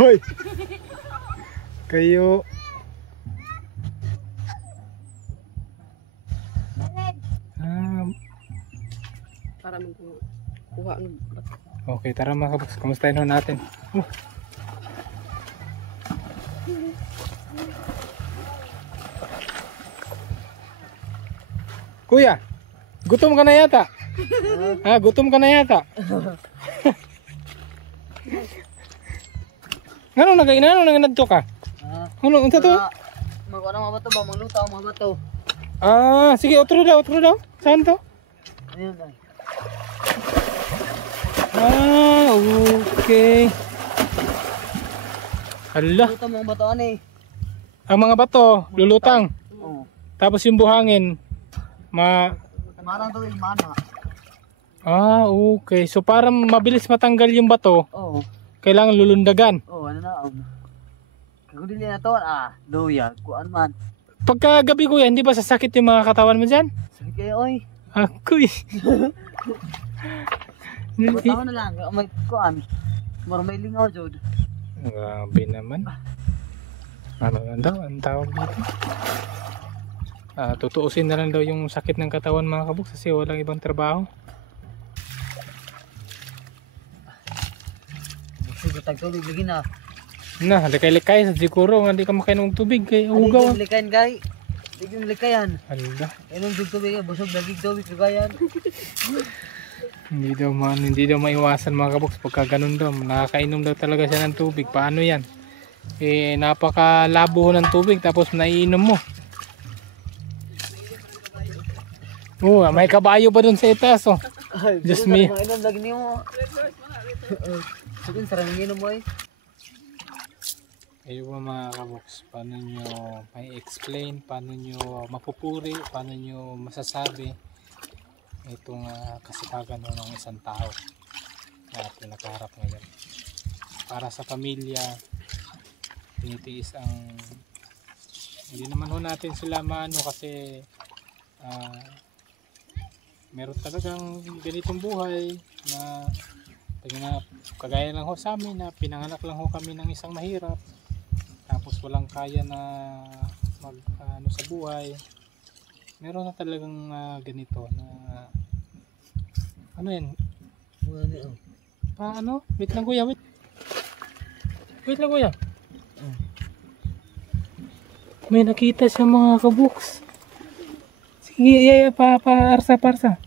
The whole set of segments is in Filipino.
Hoy! Kayo. Para kuha ang Okay, tara mga kabox. Kumustahin ho natin. Kuya, gutom ka na yata. Gutom ka na yata. Ano naganadto ka? Ano unsa to? Magkuha ng mga bato ba? Maglutaw mga bato. Sige, otro daw. Saan to? Ayun ay. Okay. Hala, Luto mga bato ani. ang mga bato, lulutang. Oo. Tapos yung buhangin, Marang to mana. Okay. So para mabilis matanggal yung bato, Oo. kailangan lulundagan. Oo, ano na. Kung dili na to, doya, kuan man. Pagka gabi kuya, hindi ba sasakit yung mga katawan mo dyan? Sige kayo oy. Ako'y. Butaw na lang, may kuan. Mura may lingaw jud. Grabe naman. Ano lang daw, ang tawag dito? Tutuusin na lang daw yung sakit ng katawan mga kabuk kasi walang ibang trabaho. Sige tagtubig lagi na. Likay-likay sa siguro nga di ka makainom ng tubig kay ugaw. Hindi likayan gay. Hindi likayan. Hala. Inom jud tubig, busog lagi tubig kagayan. Hindi daw maiwasan mga kaboks pagka ganun daw. Nakakainom daw talaga siya ng tubig. Paano yan? Napakalabo ng tubig tapos naiinom mo. May kabayo pa dun sa itaas oh. Just me. Inom lagi niyo. Sige, sarang inom mo eh. Ayun ba mga kaboks, paano nyo may explain, paano nyo mapupuri, paano nyo masasabi itong kasipagan ng isang tao na pinakaharap ngayon. Para sa pamilya, tinitiis ang hindi naman ho natin sila maano kasi meron talagang ganitong buhay na kagaya lang ho sa amin na pinanganak lang ho kami ng isang mahirap tapos walang kaya na mag sa buhay. Meron na talagang ganito na ano yan? Wait lang kuya, wait lang kuya. May nakita siya mga kabuks. Sige, parsa.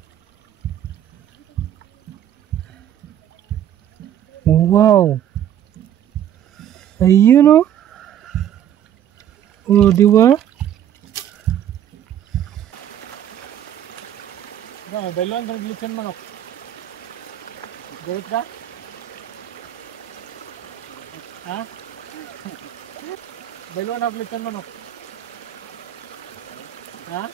Wow. Ayun oh. Di ba? Dalawan kang glitchan manok. Gawit ka? Ha? Dalawan kang glitchan manok. Ha?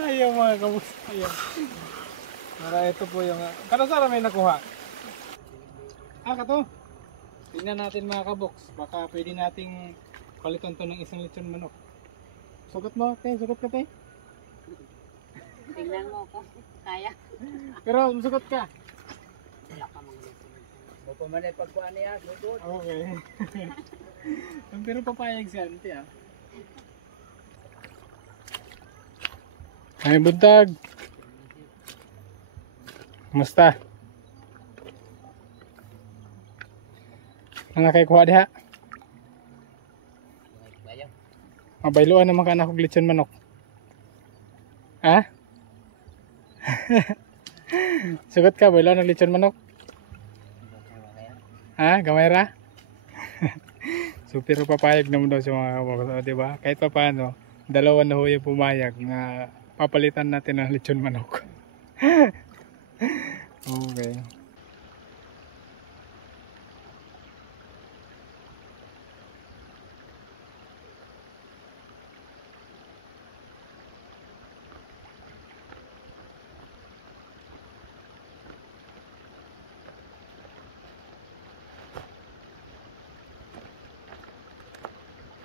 Ayaw mga kabus. Ayaw. Para ito po yung... Karasara may nakuha. Kato. Tingnan natin mga kaboks. Baka pwede nating palitan to ng isang lechon manok. Sugot mo, te. Sugot ka, te. Tingnan mo ko. Kaya. Pero sugot ka. Wala ka mga lechon. Opo man ay pagkuhan niya. Sugot. Okay. Pero papayag si ante ah. Ay buntag. Kumusta? Ang nakay kuha diha? Mabayloan naman ka na kong lechon manok. Ha? Sugot ka, bayloan ng lechon manok? Ha? Gamay ra? So pero papayag naman daw sa mga kabok, diba? Kahit pa paano, dalawa na ho yung pumayag na papalitan natin ng lechon manok. Okay.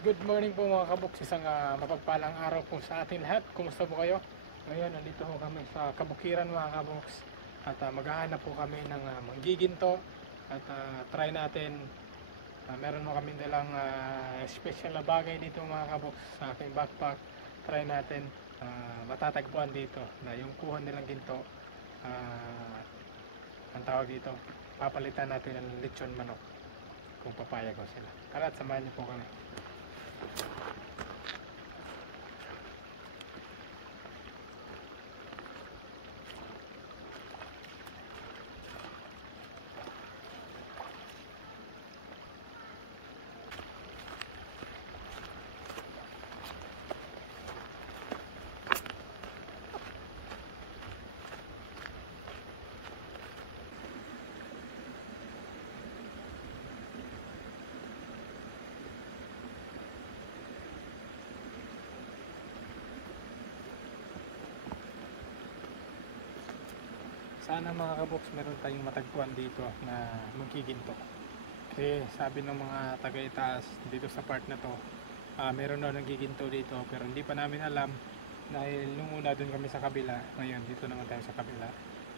Good morning po mga kaboks, isang mapagpalang araw po sa atin lahat. Kumusta po kayo? Ngayon, nandito ho kami sa kabukiran mga kabox. At maghahanap po kami ng manggiginto. At try natin. Meron ho kami dalang special na bagay dito mga kabox sa aking backpack. Try natin. Matatagpuan dito na yung kuha nilang ginto. Ang tawag dito, papalitan natin ng lechon manok kung papayag ko sila. Tara at samahan niyo po kami. Sana mga kabox meron tayong matagpuan dito na magkiginto. Kasi sabi ng mga taga-itaas dito sa part na to, meron daw nagkiginto dito pero hindi pa namin alam dahil nung una dun kami sa kabila, ngayon dito naman tayo sa kabila.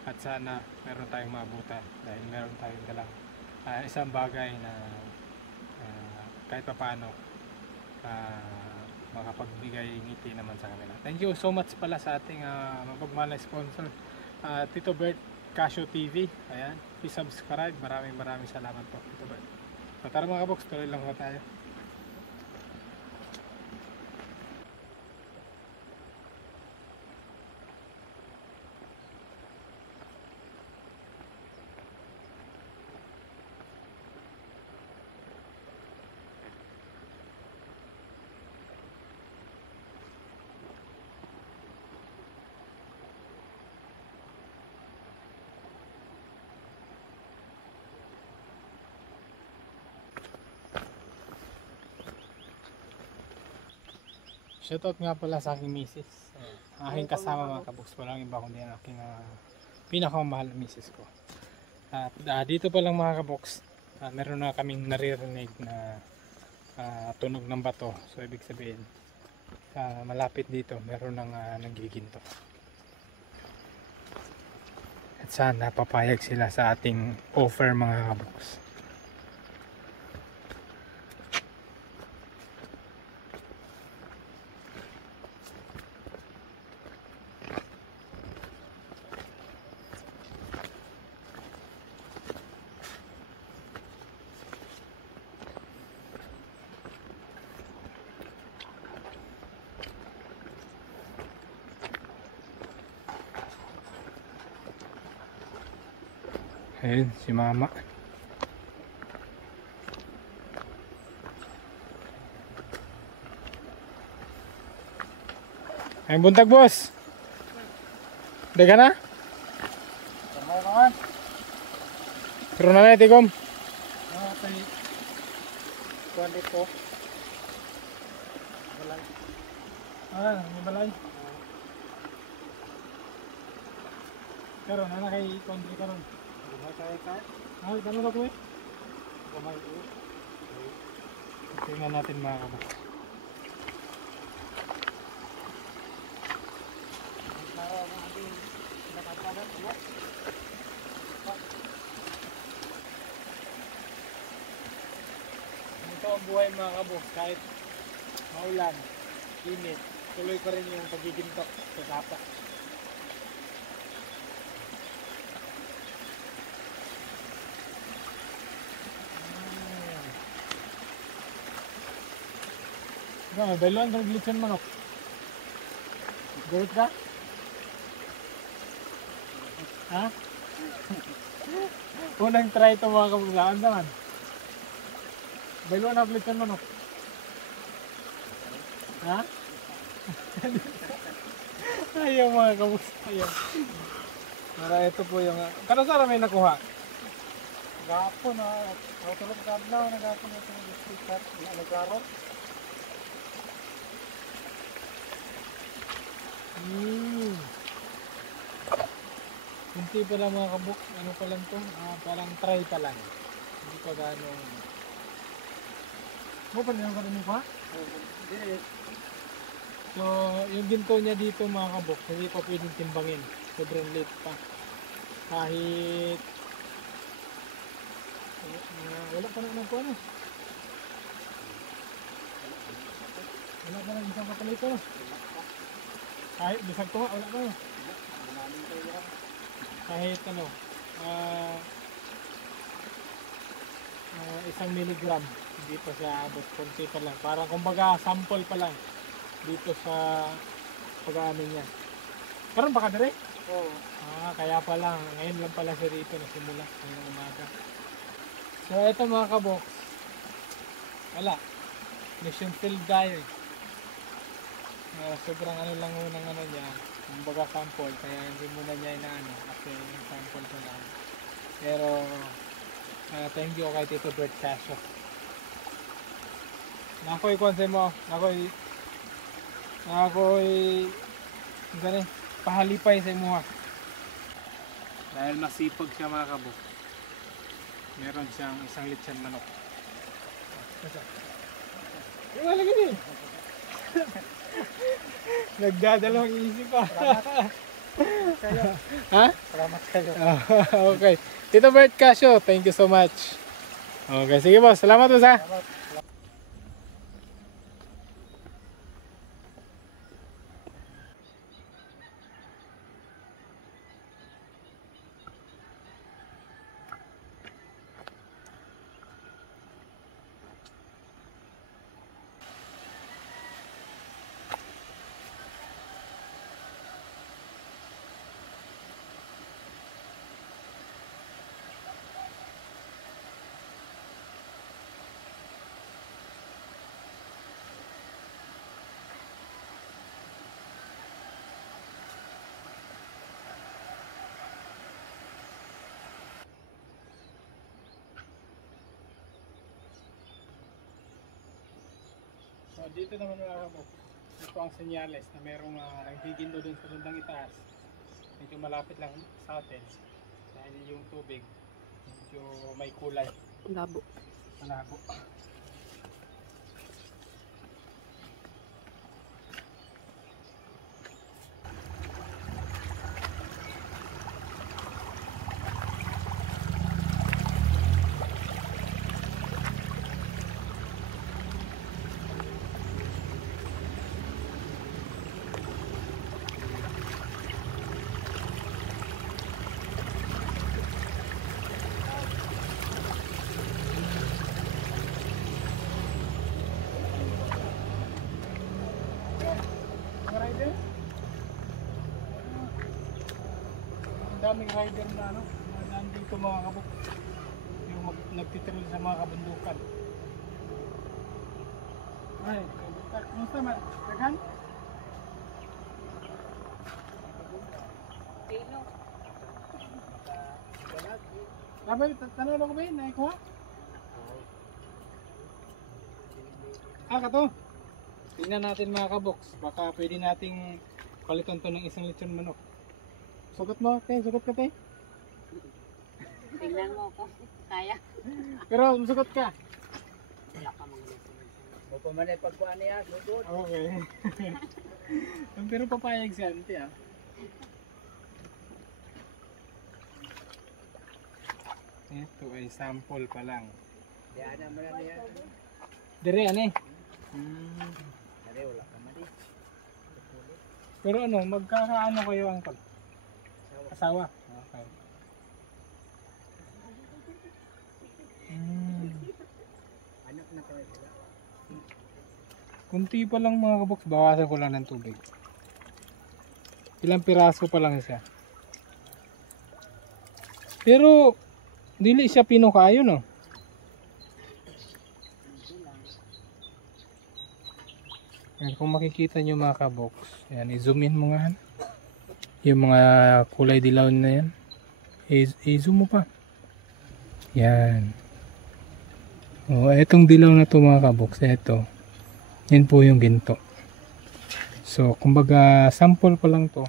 At sana meron tayong maabutan dahil meron tayong dalang isang bagay na kahit pa paano makapagbigay ngiti naman sa kanila. Thank you so much pala sa ating mapagmahal na sponsor, Tito Bert Casio TV. Ayan, please subscribe. Maraming salamat po, Tito Bert. So, tara mga kabox, tuloy lang po tayo. Shoutout nga pala sa aking misis. Aking kasama mga kabox. Walang iba kundi ang aking pinakamahal na misis ko. At dito pa lang mga kabox, meron na kaming naririnig na tunog ng bato. So ibig sabihin, malapit dito meron nang nagiginto. At sana papayag sila sa ating offer mga kabox. Ayun, si mama. Ayun, buntag boss. Daga na? Tama naman. Pero na natin, Tikom. Okay. Kuha dito. Balay. May balay. Pero na kay Kondri ka ron. Gumay tayo ka. Gano'n na po eh? Gumay ko. Tingnan natin mga kabox. Para ang ating nakatagan. Ito ang buhay mga kabox. Kahit maulan, init, tuloy pa rin yung pagigintok sa sapa. May baluan kang glitson manok. Gawit ka? Ha? Unang try ito mga kapaglaan naman. Baluan ang glitson manok. Ha? Ayaw mga kabuks. Ayaw. Para ito po yung... Kano saan may nakuha? Gapon na. Ako tulog kabla. Nagapon na itong sticker. Naglaro. Kunti pa lang mga kabuk, ano pa lang to, parang try pa lang. Hindi pa gano'ng... Mo pa nilang ka rin pa? Hindi. So, yung ginto niya dito mga kabok, hindi pa pwedeng timbangin. Sobrang late pa. Kahit wala pa naman po ano. Wala pa naman isang kapalito. Kahit bisag ko nga, wala pa. Kahit ano, 1 miligram. Hindi pa siya abot, konti pa lang. Parang kumbaga sample pa lang dito sa pag-aano niya. Karon baka dire? Oo. Kaya pa lang. Ngayon lang pala siya dito nasimula. Ngayong umaga. So ito mga kabox. Wala. Mission field tayo. Sobrang ano lang unang ano niya. Kumbaga sample. Kaya hindi muna niya inaano. Kasi yung sample ko lang. Pero thank you kay Tito Bert Casio. Nakoy konsep mo. Nakoy gani pahalipay sa imuha. Dahil masipag siya mga kabok. Meron siyang 1 litsan manok. Wala gani. Nagdadalawang isip pa. Kayo. Ha? Salamat kayo. Okay. Tito Bert Casio, thank you so much. Okay, sige boss. Salamat boss ha. Salamat. So dito naman mga kabok, ito ang senyales na merong naghigindo dun sa bandang itaas. Medyo malapit lang sa atin. Dahil yung tubig, medyo may kulay. Labo. Malabo. Mga rider? Ang daming rider na ano, na nandito mga kabuk. Yung nagtitrail sa mga kabundukan. Ay, kumusta man? Tagan? Sabi, tanong ako ba yun? Naikuha? Kato. Tingnan natin mga kaboks. Baka pwede nating palitan to ng 1 lechon manok. Sugot mo, te. Sugot ka, te. Tingnan mo kung kaya. Pero sugot ka. Wala ka mga lechon. Mo pa man ay pagkuan niya, sugod. Okay. Pero papayag si auntie ah. Ito ay sample pa lang. Diyan naman na niya. Dire, ane. Kare wala ka man eh. Pero ano, magkakaano kayo angkol? Asawa? Okay. Anak na tayo sila. Kunti pa lang mga kaboks, bawasan ko lang ng tubig. Ilang piraso pa lang siya. Pero, dili siya pinukayo no? Yan, kung makikita nyo mga kaboks, yan, i-zoom in mo nga. Yung mga kulay dilaw na yan. I-zoom mo pa. Yan. O, etong dilaw na to mga kaboks, eto. Yan po yung ginto. So, kumbaga, sample pa lang to.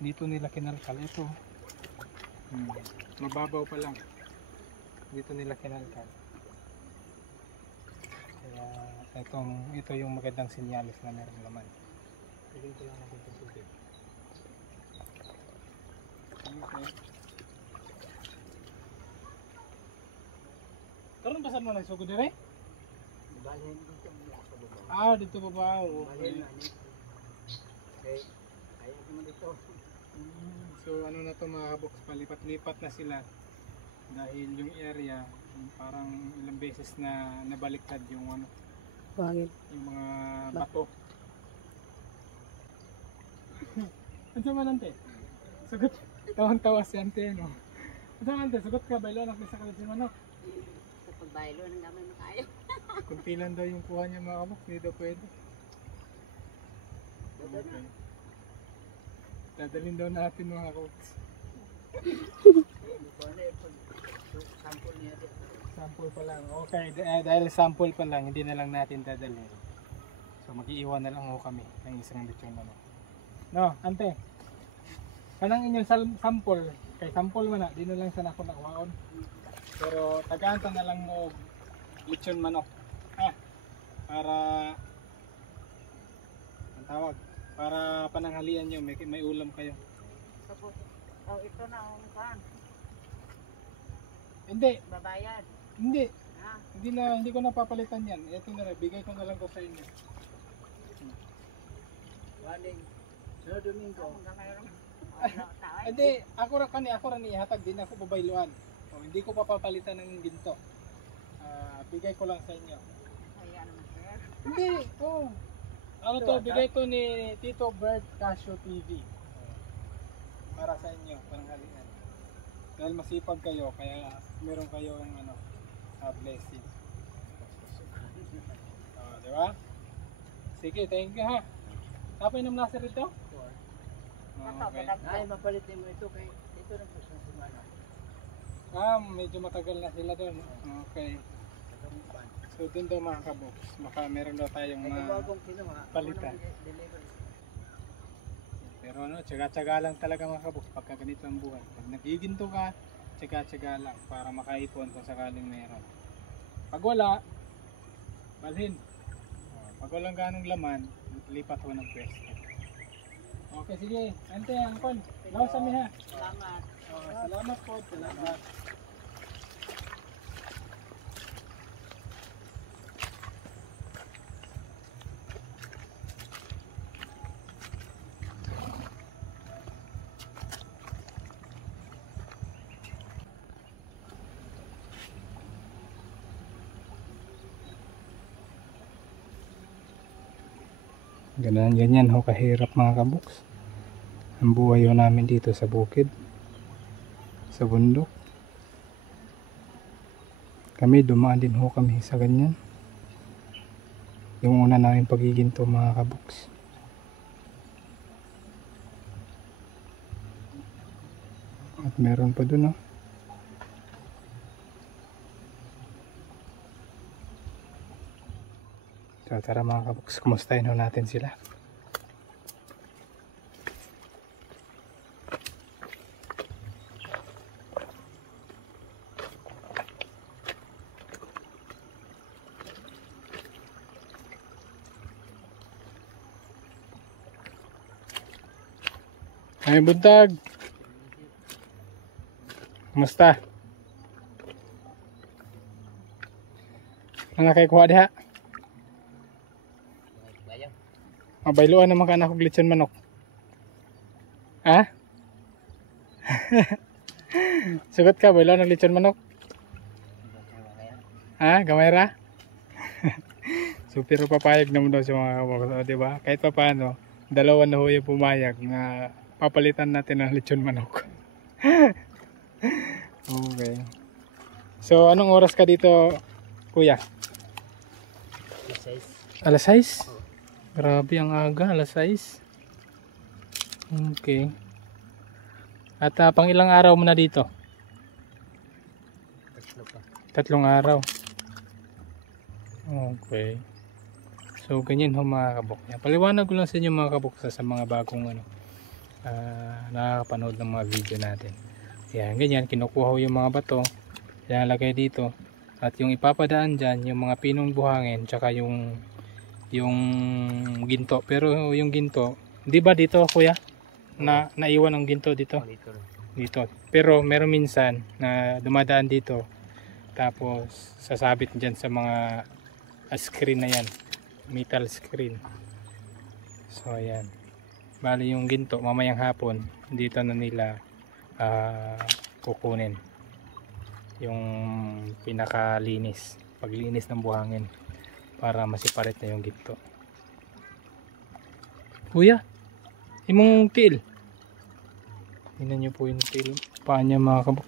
Dito nila kinalkal. Ito. Mababaw pa lang. Dito nila kinalkal. Kaya, ito yung magandang sinyalis na meron naman. Piliin ko lang natin itong tubig. Okay. Karoon basan mo nagsugod dire? Balhin dito mula sa baba. Ah, dito baba. Balhin Okay. na ni. Okay. Kaya ko mo dito. So ano na to mga kabox, palipat-lipat na sila. Dahil yung area, parang ilang beses na nabaliktad yung ano, Bagay. yung mga bato. Ano sa manante? Sagot. Tawan-tawa si ante, no? Ano sa manante? Sagot ka, bailo anak sa kalit si manok. Sa pagbaylo nang gamay mo tayo. Kunti lang daw yung kuha niya mga kabox, hindi daw pwede. Okay. Dadalhin daw natin mga kabox. Sample niya dito. Sample pa lang. Okay, dahil sample pa lang, hindi na lang natin dadalhin. So mag-iiwan na lang ho kami ng isang lechon manok. No, ante. Kanang inyong sample, kay sample man na, di na lang sa nako nakuhaon. Pero tagaanta na lang mo og lechon manok. Ha? Para ang tawag, para pananghalian nyo, may ulam kayo. Tapos, oh, ito na ang kan. Hindi, Babayad. hindi. Ha? Hindi ko na papalitan yan. Ito na lang, bigay ko na lang ko sa inyo. Waling. Sa Domingo. Hindi, ako ra ni ihatag din ako babayluan. O, hindi ko papapalitan ng ginto. Bigay ko lang sa inyo. Ayan naman sir. Hindi, oh. Ano to, bigay to ni Tito Bert Casio TV. Para sa inyo, parang halian. Dahil masipag kayo, kaya meron kayong ano, blessing. Di ba? Sige, thank you ha. Tapay ng nasa rito? Okay. Ay, mapalitin mo ito kay ito na sa sumana. Medyo matagal na sila doon. Okay. So doon daw mga kabox, meron daw tayong palitan. Pero ano, tsaga-tsaga lang talaga mga kabox pagka ganito ang buhay. Pag nagiginto ka, tsaga-tsaga lang para makaipon kung sakaling meron. Pag wala, balhin. Pag walang ganong laman, lipat ho ng pwesto. Okay, sige. Ante, angkon. Laos sa ha. Salamat. Salamat po. Salamat. Ganyan ho kahirap mga kaboks ang buhay ho namin dito sa bukid, sa bundok. Kami dumaan din ho kami sa ganyan, yung una namin pagiginto mga kaboks. At meron pa dun oh. So tara mga kaboks, kumustahin ho natin sila. Ay buntag. Kumusta? Ang kay kuha diha? Mabayluan naman ka na kong lechon manok. Ha? Sugot ka, bayluan ng lechon manok? Ha? Gamay ra? So pero papayag naman daw sa mga kabakas, diba? Kahit pa paano, dalawa na ho yung pumayag na papalitan natin ng lechon manok. Okay. So anong oras ka dito, kuya? Alas 6? Grabe ang aga, alas 6. Okay. At pang ilang araw mo na dito? 3 araw. Okay. So ganyan ho mga kabok. Paliwanag ko lang sa inyo mga kabok sa mga bagong nakakapanood ng mga video natin. Yan, ganyan, kinukuha yung mga bato, ilalagay dito, at yung ipapadaan dyan, yung mga pinong buhangin, tsaka yung ginto. Pero yung ginto, Di ba dito kuya? Naiwan ang ginto dito? Dito rin. Dito. Pero meron minsan na dumadaan dito tapos sasabit dyan sa mga screen na yan, metal screen. So ayan, bali yung ginto mamayang hapon dito na nila kukunin yung pinakalinis, paglinis ng buhangin para masiparit na yung ginto. Kuya, imong tiil. Tingnan nyo po yung tail. Paan niya mga kabuk.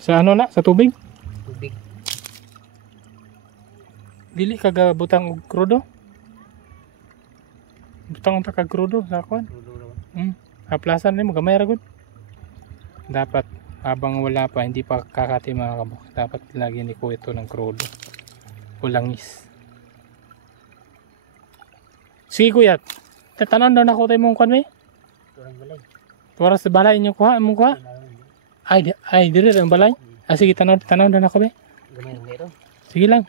Sa ano na? Sa tubig? Tubig. Dili kaga butang og krudo? Butang ta kag krudo sa kwan. Dulo. Haplasan nimo gamay ra gud. Dapat habang wala pa, hindi pa kakati mga kabuk. Dapat lagi ni ko ito ng krudo. O langis. Sige kuya. Tatanan daw na ko tayo mong kwan may. Turang balay. Tuwara sa balay inyo kuha, mong kuha. Ay, diri ang balay. Sige, tanaw na ako be. Gamay ng ito. Sige lang.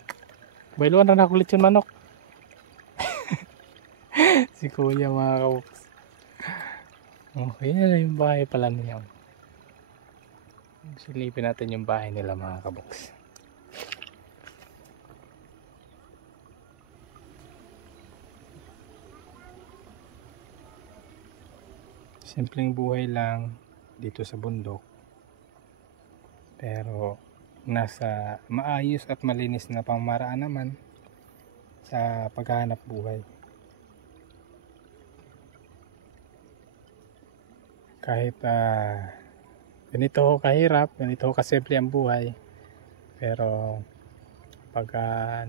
Bailuan na nakulit yung manok. Si kuya mga kabuks. Okay na yung bahay pala niya. Silipin natin yung bahay nila mga kabuks. Simpleng buhay lang dito sa bundok. Pero nasa maayos at malinis na pamamaraan naman sa paghahanap buhay. Kahit ganito ho kahirap, ganito ho kasimple ang buhay. Pero pag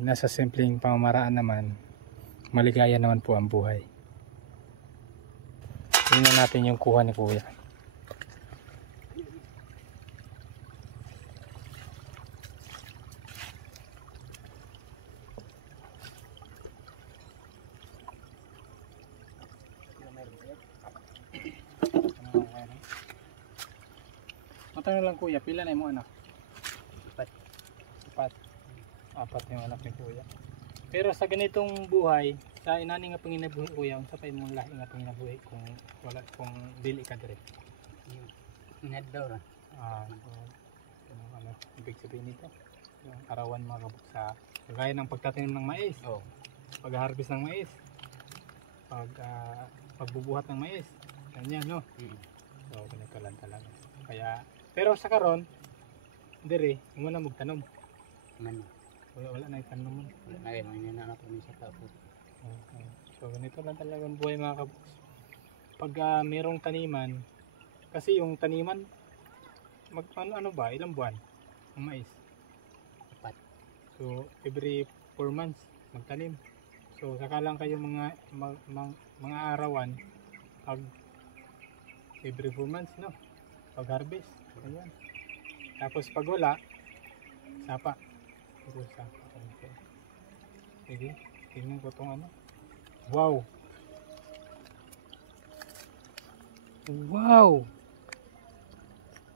nasa simpleng pamamaraan naman, maligaya naman po ang buhay. Tingnan natin yung kuha ni kuya. Matanong lang kuya, pila na mo anak? Apat yung anak ni kuya. Pero sa ganitong buhay, sa inani nga panginabuhi kuya, unsa pa imong lahi nga panginabuhi kung wala, kung dili ka dire? Inad daw ra. So, ano, ibig sabihin nito? Yung arawan mga kabuk sa kagaya ng pagtatanim ng mais, pag-harvest ng mais, pagbubuhat ng mais, ganyan no? So ganito lang talaga. Kaya, pero sa karon, dire, muna magtanom. Wala na itanong mo. Ay, mga na ako sa kapo. Okay. So ganito lang talaga ang buhay mga kabuks. Pag merong taniman, kasi yung taniman, ano ba, ilang buwan? Ang mais? 4. So every 4 months magtanim. So saka lang kayo mga arawan pag every 4 months no? Pag harvest. Ayan. Tapos pag wala, sapa. Okay. Sige, tingnan ko itong ano. Wow! Wow!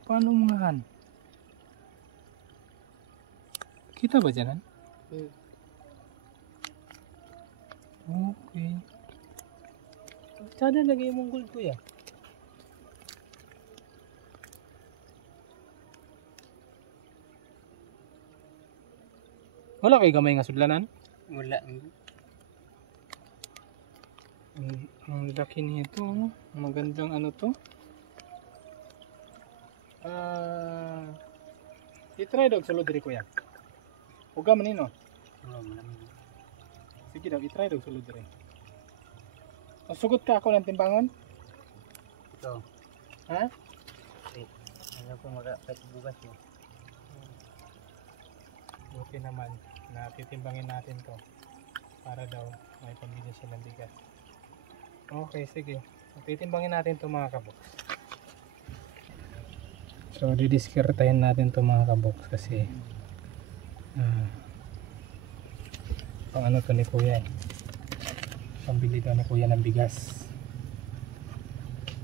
Paano mga kita ba dyan? Okay. Sana lagay mong gold kuya. Wala kay gamay nga sudlanan? Wala. Ang laki nito, oh. Magandang ano to. I-try daw sa lodri kuya. Huwag man nino. Sige daw, i-try daw sa lodri. Sugot ka ako ng timbangon? Ito. Ha? Ano ko magkakit bukas yun. Buti naman na titimbangin natin to para daw may pambili siya ng bigas. Okay, sige. Titimbangin natin to mga kaboks. So, didiskartahin natin to mga kaboks kasi pang ano to ni kuya eh. Pambili daw ni kuya ng bigas.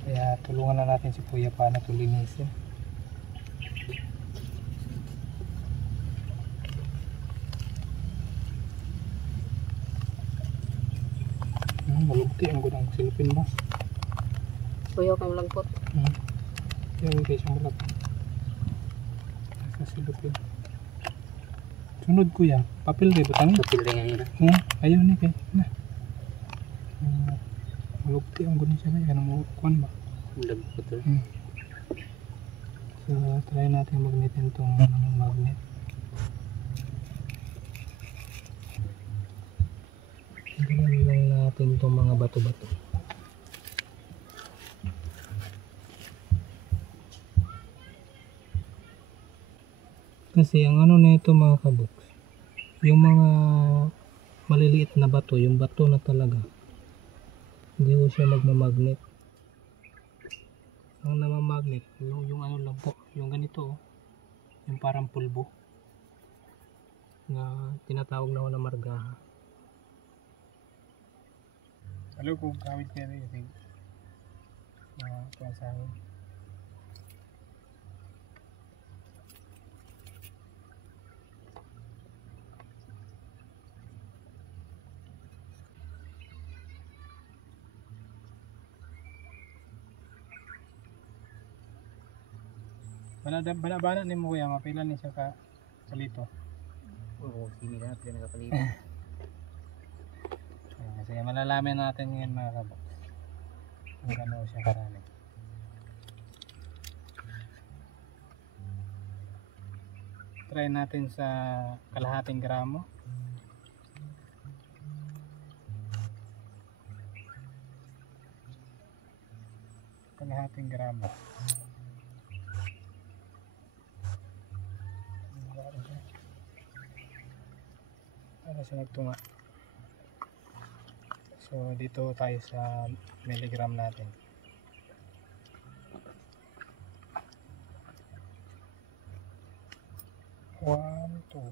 Kaya tulungan na natin si kuya paano to linisin. Malugti ang gudang silipin ba? Kuya kang lagpot. Yung guys yung malap. Sa silipin. Sunod kuya. Papel rin butang. Kapil rin ngayon na. Ayaw ni kay. Na. Malugti ang gudang siya. Kaya mo kuhan ba? Lagpot rin. So try natin magnetin itong magnet. Tingnan lang natin itong mga bato-bato. Kasi ang ano na ito mga kaboks, yung mga maliliit na bato, yung bato na talaga, hindi ko siya magmamagnet. Ang namamagnet, yung ano lang po, yung ganito, yung parang pulbo na tinatawag na ako na margaha. Alam ko gamit niya rin yung mga sa akin. Banabana ni mo kuya, mapilan ni siya ka kalito. Oo, sini na pala nakapalitan. Sige, malalaman natin ngayon mga kabok kung gano'n siya karami. Try natin sa kalahating gramo. Kalahating gramo. Ano siya nagtunga? So dito tayo sa milligram natin. 1, 2,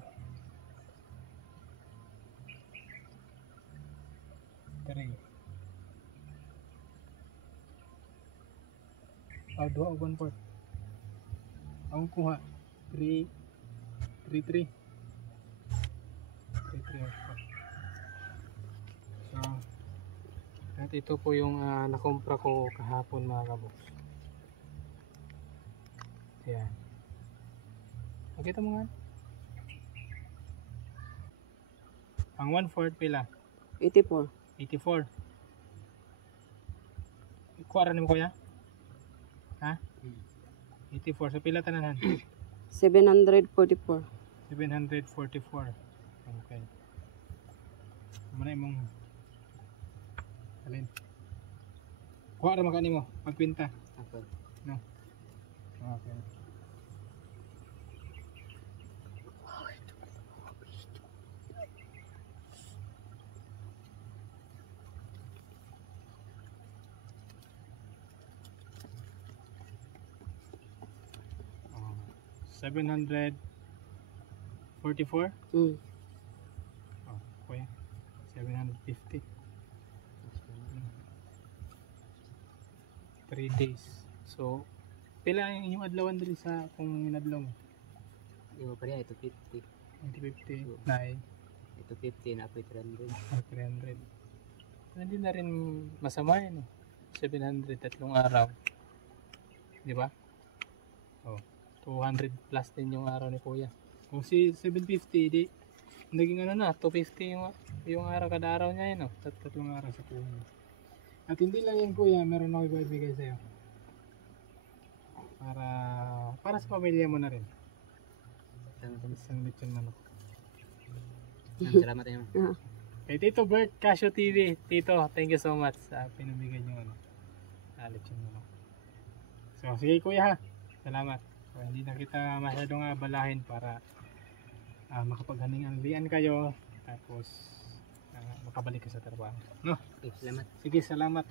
3. Dua o 1/4. Ang kuha 3, 3, 3. 3, 3. So at ito po yung nakumpra ko kahapon mga kaboks. Ayan. Makita mo nga. Ang 1/4 pila? 84. 84. Kuha rin mo kuya? Ha? 84. So pila tananan? 744. 744. Okay. Muna imong alin? Kuha rin makani mo. Pagpinta. Ako. No. Okay. Oh, 744. Mm. Oh, kuya. 750. 3 days. So, pila ang inyong adlawan diri sa kung inadlaw mo? Iba pa rin, ito 50. 2050, 9, Ito 50 na po 300. 300. Hindi na rin masama yan eh. 700 tatlong araw. Di ba? Oh, 200 plus din yung araw ni kuya. Kung si 750, di naging ano na, 250 yung araw kada araw niya yun. Oh. Tatlong araw sa kuya. At hindi lang yan kuya, meron ako ibibigay sa'yo. Para sa pamilya mo na rin. Isang lechon manok. Salamat tayo. Kay Tito Bert, Casio TV. Tito, thank you so much sa pinamigay niyo lechon manok. So, sige kuya ha. Salamat. So, hindi na kita masyadong balahin para makapaghaningan kayo. Tapos, makabalik ka sa trabaho. No? Okay, salamat. Sige, salamat.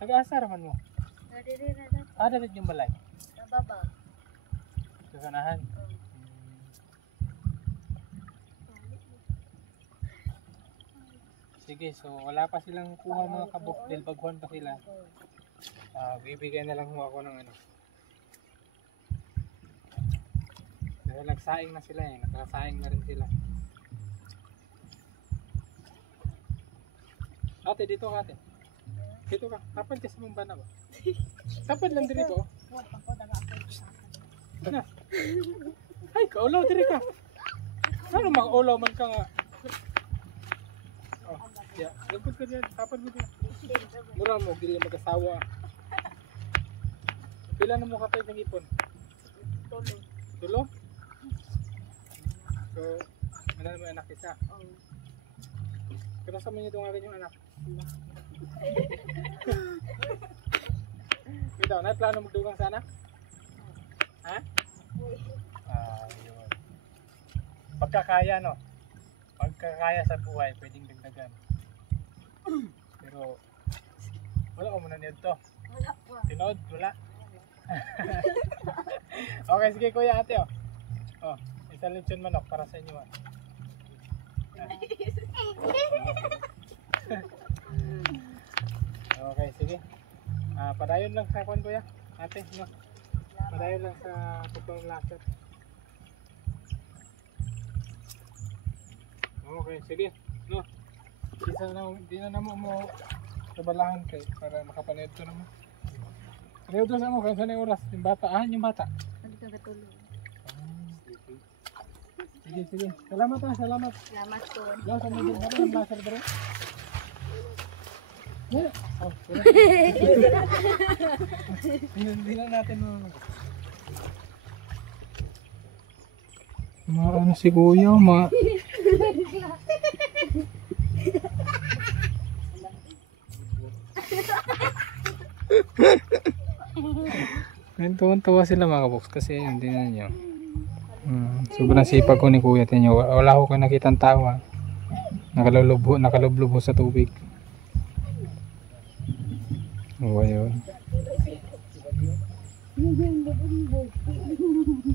Nag-aasar man mo? Dapat yung balay. Nababa. Kasanahan. Sige, so wala pa silang kuha mga kabuk dahil baghuan pa sila. Bibigyan na lang ako ng ano. Dahil nagsaing na sila eh, nakasaing na rin sila. Ate, dito ka ate. Dito ka. Tapad ka sa mong bana ba? Tapad lang diri ba? Na. Ay, kaulaw diri ka. Ano mag-ulaw man ka nga? Oh, yeah. Lagpot ka dyan. Tapad mo dyan. Mura mo, dili ka mag-asawa. Pila na mo kapay ng ipon? Tulo? So, ano naman anak isa? Pero sa mga itong akin yung anak? Ito, na plano magdugang sa anak? Ha? Yun. Pagkakaya, no? Pagkakaya sa buhay, pwedeng dagdagan. Pero, wala ko muna nito. Tinod, wala. Okay, sige kuya ate, oh. Oh, isang lechon manok para sa inyo. Okay, sige. Padayon lang sa kuwan kuya. Ate, no. Padayon lang sa pagpang laser. Okay, sige. No. Di na mo kabalahan kay para makapanood ko naman. Pero doon sa mo, kaya saan yung oras? Yung bata, yung bata. Hindi ka katulog. Sige, sige. Salamat salamat. Salamat po. Yo, sa mga din ng laser bro. Yeah. Oh, hindi na natin ano si kuya, tuwan-tuwa sila mga kaboks kasi hindi na nyo. Sobrang sipag ko ni kuya tinyo. Wala ko kayo nakitang tawa. Nakalublubo sa tubig. O yun.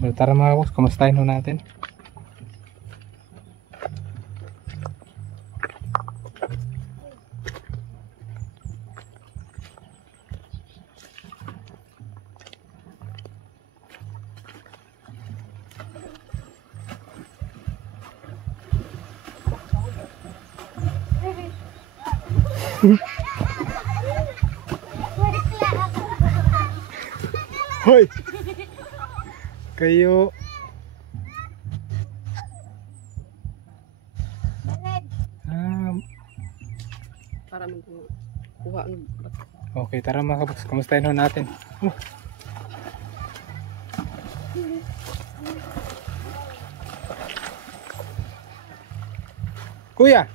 So, tara mga kaboks, kamustahin ho natin. Hoy! Kayo Para kuha ang okay, tara mga kaboks, kamustahin ho natin. Kuya,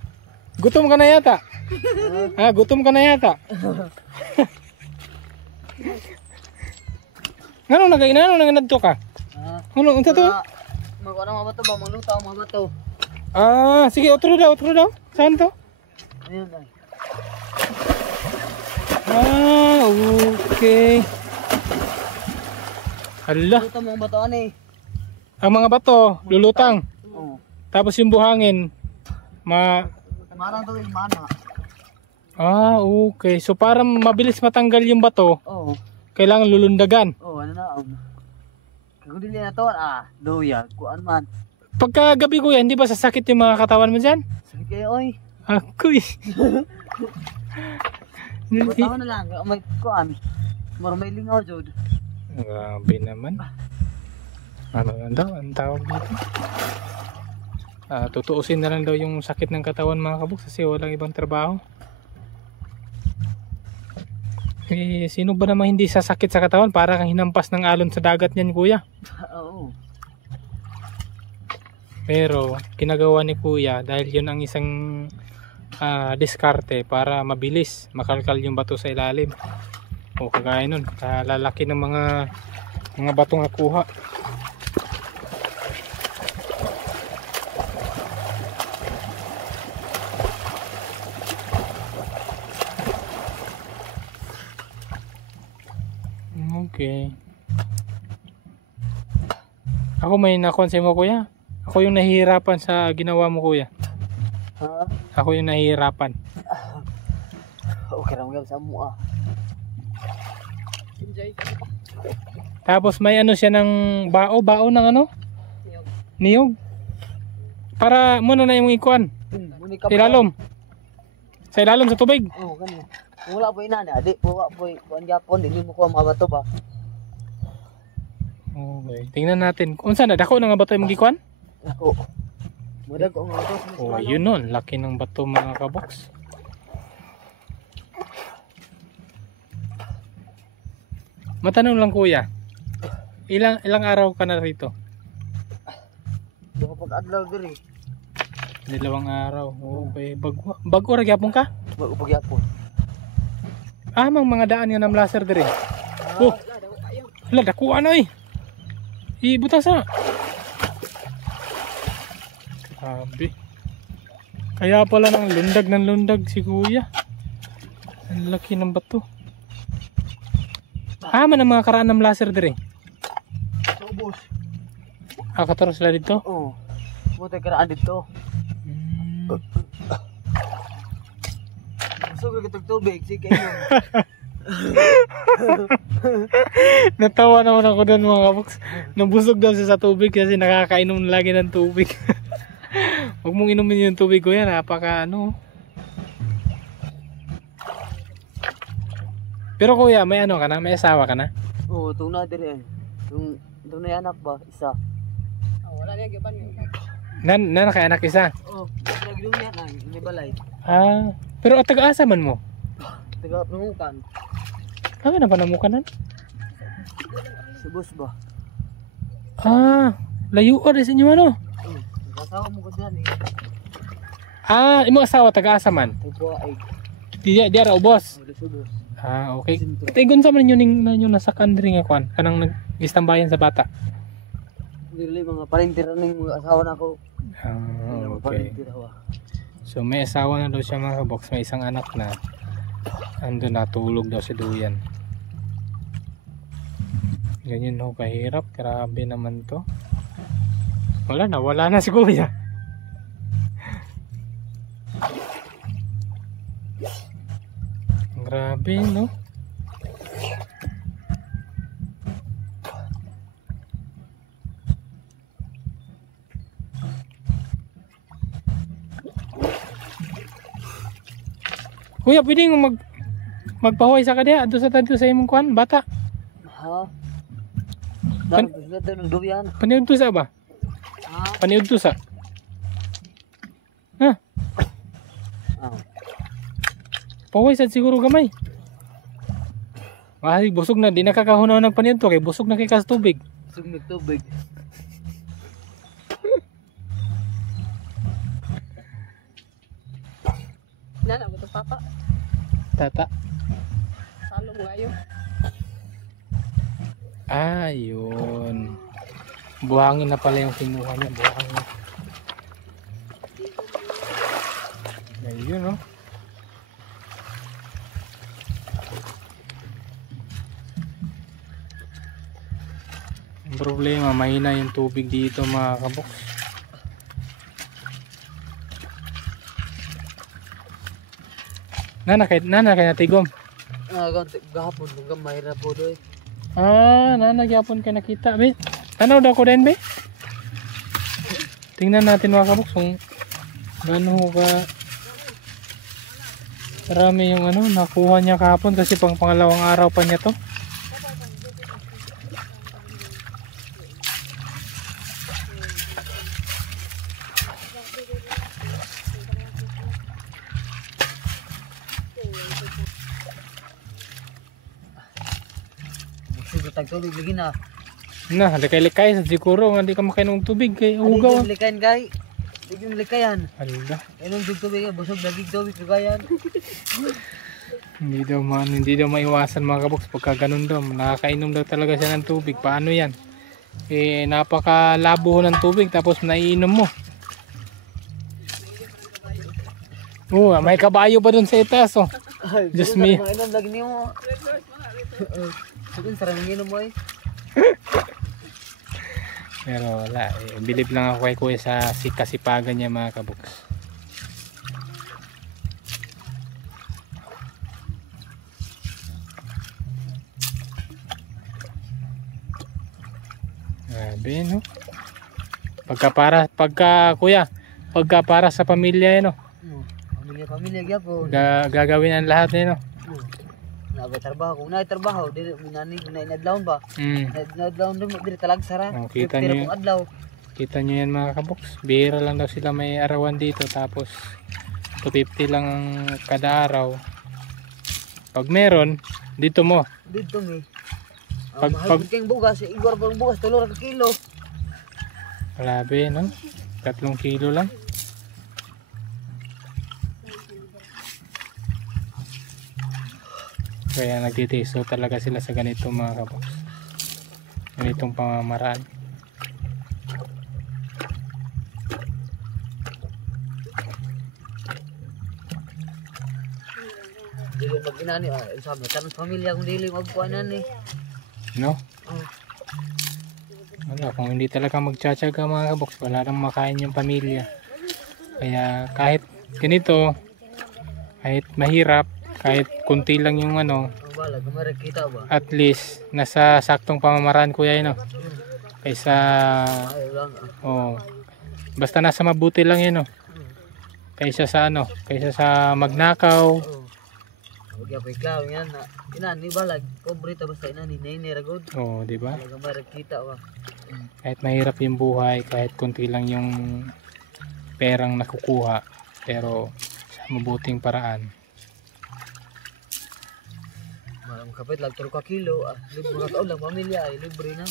gutom ka na yata. Gutom ka na yata. Ano naganadto ka? Ano unsa to? Magkano mga bato ba? Maglutaw mga bato. Sige, otro daw. Saan to? Ayun ay. Okay. Hala, Luto mga bato ani. ang mga bato lulutang. Oo. Tapos yung buhangin Marang to yung mana. Okay. So para mabilis matanggal yung bato, Oo. kailangan lulundagan. Oo, ano na. Kung dili na to, doya. Kuan man. Pagka gabi kuya, hindi ba sasakit yung mga katawan mo dyan? Sige kayo, oy. Ako'y. Butaw na lang. May kuan. May lingaw, Jod. Grabe naman. Ano yan daw? Ang tawag dito? Tutuusin na lang daw yung sakit ng katawan mga kaboks kasi walang ibang trabaho. Sino ba naman hindi sasakit sa katawan? Para kang hinampas ng alon sa dagat niyan kuya. Oo. Pero kinagawa ni kuya dahil yun ang isang diskarte para mabilis makalkal yung bato sa ilalim. O kagaya nun, kalalaki ng mga batong nakuha. Okay. Ako may nakonse mo kuya. Ako yung nahihirapan sa ginawa mo kuya. Ha? Ako yung nahihirapan. Okay lang sa mo enjoy. Tapos may ano siya ng bao ng ano? Niyog. Para muna na yung ikuan. Ilalom. Sa ilalim sa tubig. Oo, ganyan. Kung wala po inani, adi po kuan gyapon, dili mo ko mabato ba? Okay. Tingnan natin. Unsa na dako na nga bato imong gikuan? Ako. Mudag ko nga to. Oh, ayun nun. Laki ng bato mga kabox. Matanong lang kuya. Ilang araw ka na rito? Dako pag-adlaw diri. 2 araw. Okay. Bago ra gyapon ka? Bago pag gyapon. Mang mga daan nga nam laser dire. Oh. Hala dako ano eh. Ibutas na. Grabe. Kaya pala ng lundag si kuya. Ang laki ng bato. Man ang mga karaan ng laser dire. Subos. Kataro sila dito? Oo. Buti karaan dito. Sobrang kitag tubig, sige kayo. Natawa naman ako doon mga kabox. Nabusog daw siya sa tubig kasi nakakainom lagi ng tubig. Huwag mong inumin yung tubig ko yan, napaka ano. Pero kuya, may ano ka na? May asawa ka na? Oo, itong na diri. Itong na anak ba? Isa. Wala niya giban nga. Nakaanak isa? Oo, nagdung yan ay, may balay. Pero at taga-asa man mo? Taga pangukan. Na panamukanan? Subos ba? Layo rin sa inyo ano? Kasawa mo ko dyan Imong asawa taga-asa man? Ito ay. Di ara ubos? Subos. Okay. Tigon sa man ninyo nasakan diri nga kwan kanang nagistambayan sa bata. Dili mga palintiran ng mga asawa na ako. Okay. So may asawa na daw siya mga kabox, may isang anak na. Ando natulog daw si Duyan. Ganyan ho kahirap, grabe naman to. Wala na si kuya. Grabe no. Kuya, pwede nga magpahuway sa kadya ato sa tanto sa imong kuan bata. Ha? Dito ng duyan. Paniud to sa ba? Paniud to sa. Pahuway sad siguro gamay. Busog na, di nakakahunaw ng paniud to kay busog na kay kas tubig. Busog ng tubig. Nana mo to papa. Tata. Salong ngayo. Yun. Buhangin na pala yung kinuha niya. Buhangin. Ayun no. Ang problema, mahina yung tubig dito mga kaboks. Nana kay natigom. Gahapon hanggang mahirap po doy. Nagyapon ka nakita. Be, tanaw daw ko din, be. Tingnan natin mga kaboks kung gaano ka marami yung nakuha niya kahapon kasi pangalawang araw pa niya to. Tagtubig lagi na. Likay-likay sa siguro nga di ka makainom tubig kay ugaw. Hindi likayan gay. Hindi likayan. Hala. Inom tubig busog lagi tubig kagayan. Hindi daw maiwasan mga kaboks pagka ganun daw. Nakakainom daw talaga siya ng tubig. Paano yan? Napakalabo ng tubig tapos naiinom mo. May kabayo pa dun sa itaas oh. Just me. Inom lagi niyo. Sige, sarang inom mo eh. Pero wala, bilib lang ako kay kuya sa kasipagan niya mga kaboks. Grabe no. Pagka para sa pamilya pamilya gyapon. Gagawin ang lahat eh, no? Nagay trabaho, kung naay trabaho, dili minani inadlawon ba? Mm. Inadlawon dili talag sara. Oh, kita Pero niyo kung adlaw, Kita nyo yan mga kaboks. Bihira lang daw sila may arawan dito. Tapos 250 lang ang kada araw. Pag meron, dito mo. dito mi. Pag- Mahal kang bugas, igor pang bugas 3 ka kilo. Grabe, no? 3 kilo lang. Kaya nagtitiso talaga sila sa ganito mga kaboks. Ganitong pamamaraan. Dili pag inani sa mi tanong pamilya kung dili magkuanan ni. No? Oh. Wala, kung hindi talaga magtsatsaga mga kaboks, wala nang makain yung pamilya. Kaya kahit ganito, kahit mahirap, kahit kunti lang yung ano, Ang bala kamera kita ba? at least nasa saktong pamamaraan kuya yun, no? Kaysa, Ay lang. oh, basta nasa mabuti lang yun, no? Kaysa sa ano, kaysa sa magnakaw. Oh. Huwag pa iklaw yan na. Inani balag, pobre ta basta inani nay ragod. Oh, di ba? Kamera kita ba? Kahit mahirap yung buhay, kahit kunti lang yung perang nakukuha, pero sa mabuting paraan. Malang kapit lang 3 ka kilo. Libre ka taon lang pamilya ay libre na.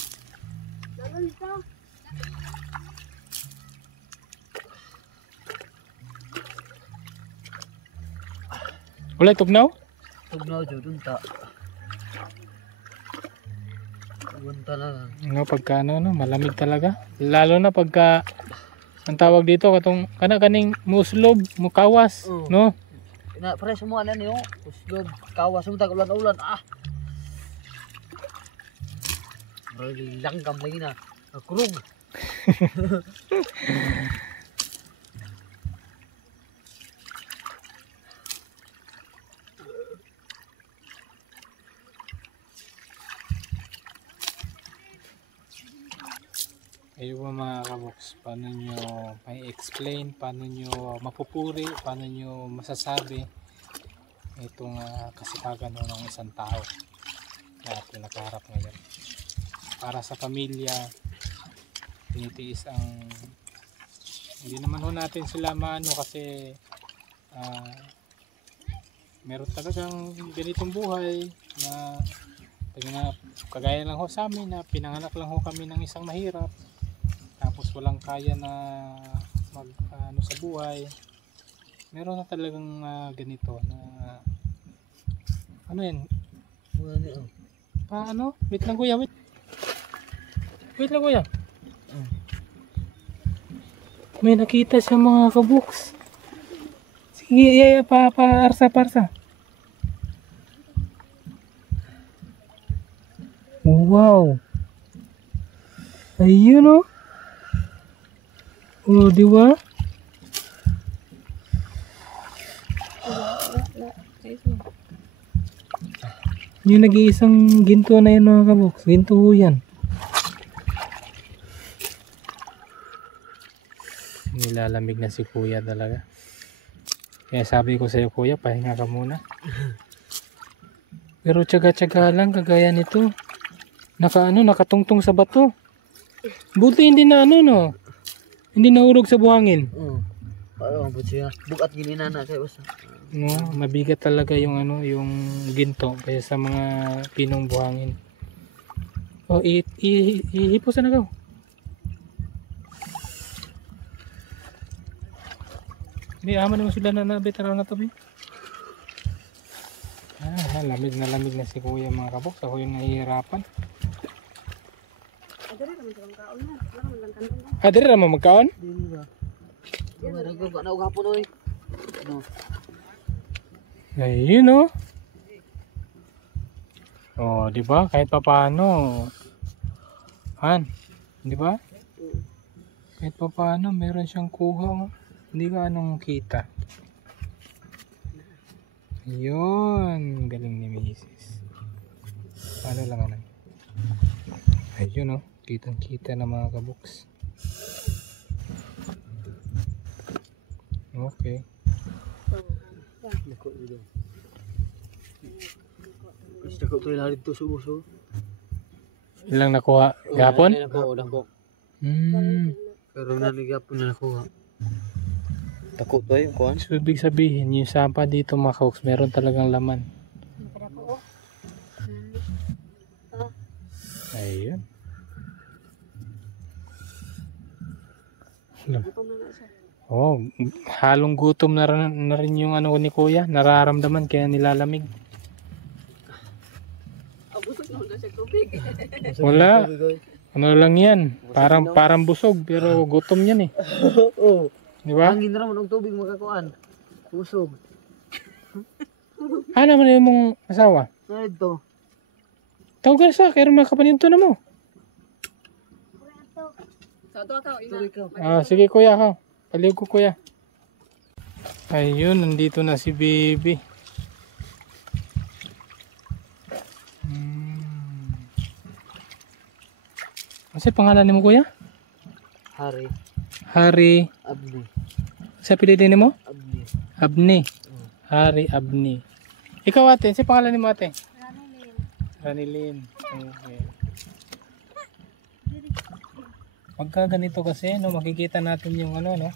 Wala tugnaw? Tugnaw jud unta. Unta na lang. No, pagka ano, no, malamig talaga. Lalo na pagka ang tawag dito katong kaning muslob, mukawas, Oo. no? Ina pare mo ano niyo? Uslob, kawas mo tag ulan-ulan. Really langgam lagi na. Kurug. Kayo ba mga kaboks, paano nyo may explain, paano nyo mapupuri, paano nyo masasabi itong kasipagan ng isang tao na pinakaharap ngayon. Para sa pamilya, tinitiis ang hindi naman ho natin sila maano kasi meron talagang ganitong buhay na kagaya lang ho sa amin na pinanganak lang ho kami ng isang mahirap. Tapos walang kaya na mag ano sa buhay. Meron na talagang ganito na ano yan? Paano? Wait lang kuya, wait. Wait lang kuya. May nakita siya mga kaboks. Sige, parsa. Wow. Ayun oh. Oh, di ba? Yung nag-iisang ginto na yan mga kaboks. Ginto ho yan. Nilalamig na si kuya talaga. Kaya sabi ko sa iyo kuya, pahinga ka muna. Pero tiyaga-tiyaga lang kagaya nito. Nakatungtong sa bato. Buti hindi na no. Hindi nahulog sa buhangin. Parang po siya. Bukat ginina na kayo basta. No, mabigat talaga yung yung ginto kaysa sa mga pinong buhangin. Oh, ihipusan na ka. Hindi, aman naman sila na nabitaraw na tabi. Lamig na si kuya mga kaboks. Ako yung nahihirapan. Diri naman magkaon? Dili ba? Kamera ko ba na ugapon oy. No. Ayun no. Oh, di ba? Kahit papaano. Di ba? Kahit papaano meron siyang kuha. Hindi ka anong kita. Ayun, galing ni Mrs. Paano lang ano? Ayun no, kitang-kita na mga kaboks. Okay. Dako dito. Kasi dako to ilari to subo. Ilang nakuha? Gapon? Dako. Pero nanigapon na nakuha. Dako to yung kuhan. So, ibig sabihin, yung sapa dito mga kaoks, meron talagang laman. Ayun. Oh, halong gutom na rin yung ano ni Kuya, nararamdaman kaya nilalamig. Busog na wala siya tubig. Wala. Ano lang yan, parang busog pero gutom yan eh. Oo. Di ba? Hangin na naman ang tubig makakuan. Kusog. Ano naman yung mong asawa? Na ito. Tawag ka sa kaya makapaninto na mo. Sa ito ka, ina. Tuloy ka. Ah, sige Kuya ka. Paliw ko Kuya. Ayun, nandito na si Baby. Ano pangalan ni mo Kuya? Hari. Hari. Abni. Sa pilili mo? Abni. Abni. Hari Abni. Ikaw ate, sa pangalan ni mo ate? Ranilin. Okay. Pagka ganito kasi, no, makikita natin yung ano, no?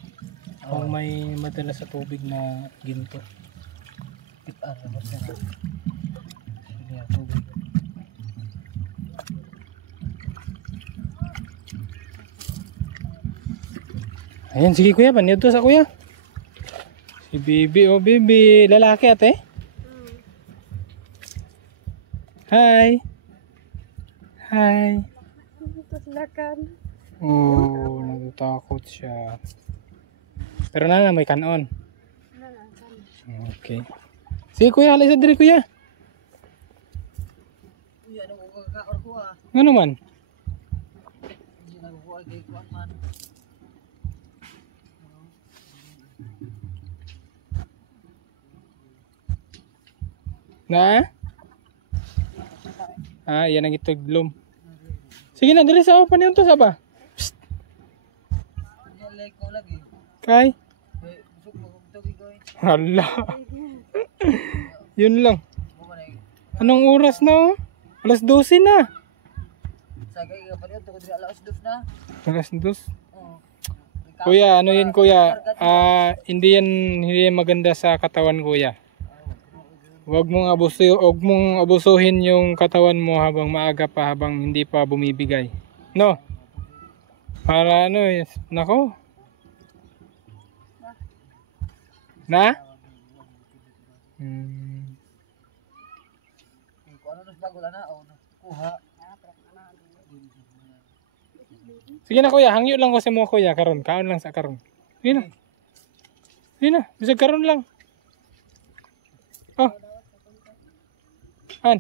Kung may madala sa tubig na ginto. Pitar na basta na. Sige, tubig. Ayan, sige kuya, paniod to sa kuya. Si Bibi, oh Bibi, lalaki ate? Hi. Hi. Oh, natatakot siya. Pero may kanon. Okay. Sige kuya, halay sa diri kuya. Hindi na ko kakaor ko ah. Ano man? Hindi na ko kay kuan man. Na? Ah, yan ang itiglom. Sige na, dali sa open yun to sa ba? Psst. Hindi like ko lagi. Kay? Busog mo kung tubig ko eh. Hala. Yun lang. Bumanay. Anong oras na oh? Alas 12 na. Sagay ka pa rin. Tukod rin alas dos na. Alas 2. Oo. Kuya, ano yun kuya? Hindi yan maganda sa katawan kuya. Huwag mong abusuhin yung katawan mo habang maaga pa, habang hindi pa bumibigay. No? Para ano eh, nako. Na? Kung ano nas bago na o kuha. Sige na kuya, hangyo lang ko sa mga kuya karon, kaon lang sa karon. Sige na. Sige na, bisag karon lang. Oh. An.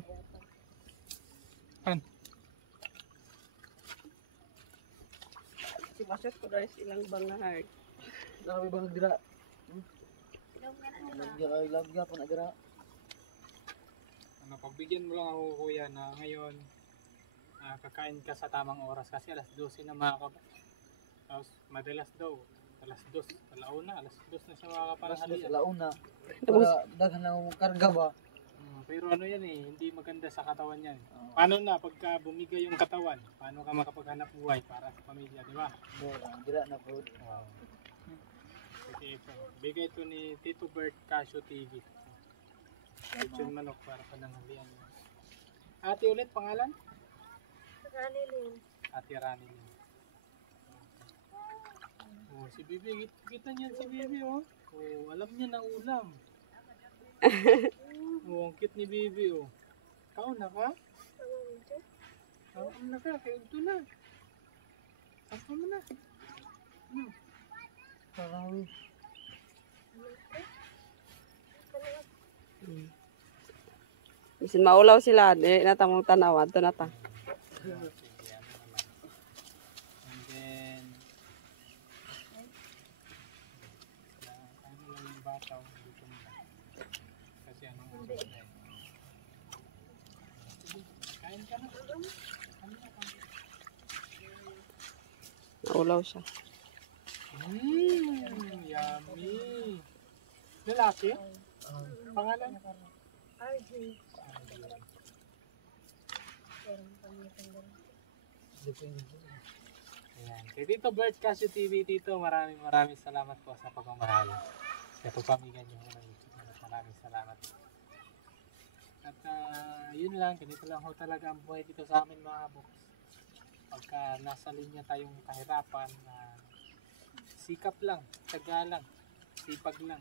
Si Masot ko dahil silang bangar. Grabe bang dira? Lagya po na dira. Ano, pagbigyan mo lang ako kuya na ngayon kakain ka sa tamang oras kasi alas 12 na mga kapatid. Tapos madalas daw, alas 2, alauna, alas 2 na siya makakaparahali. Launa. Para daghan lang karga ba? Pero ano yan eh, hindi maganda sa katawan yan. Paano na pagka bumigay yung katawan, paano ka makapaghanap buhay para sa pamilya, di ba? Dira na po. Wow. Sige ito, bigay ito ni Tito Bert Casio TV. Lechon manok para pananghalian. Ate ulit, pangalan? Ranilin. Ate Ranilin. Oh, si Bibi, kita niyan si Bibi oh. Oh, alam niya na ulam. Oh, ang cute ni Bibi oh. Kaon na ka? Kaon na ka, kaon to na. Ako mo na. Karawi. Bisin maulaw sila, natamong tanawan, ito nata. And then, ano lang yung bataw dito mo. Kasi anong oras na yun. Kain ka na. Naulaw siya. Yummy! Lalaki? Pangalan? Ayan. Kay Tito Bert Casio TV, Tito, maraming salamat po sa pagmamahal. Sa pagpamigan niyo ng YouTube. Maraming salamat. At yun lang, ganito lang ho talaga ang buhay dito sa amin mga box. Pagka nasa linya tayong kahirapan, sikap lang, taga lang, sipag lang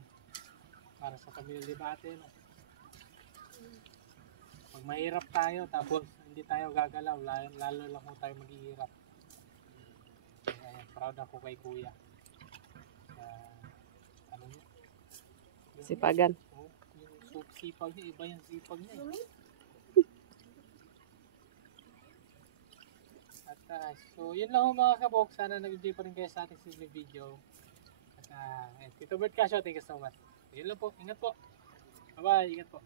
para sa pamilya debate. No? Pag mahirap tayo tapos hindi tayo gagalaw, lalo lang ho tayo maghihirap. Ayan, proud ako kay Kuya. Ano niya? Sipagan. Oh, yung sipag niya, iba yung sipag niya. At so yun lang ho mga kabok. Sana nag-enjoy pa rin kayo sa ating simple video. At Tito Bert Casio, thank you so much. Yun lang po, ingat po. Bye bye, ingat po.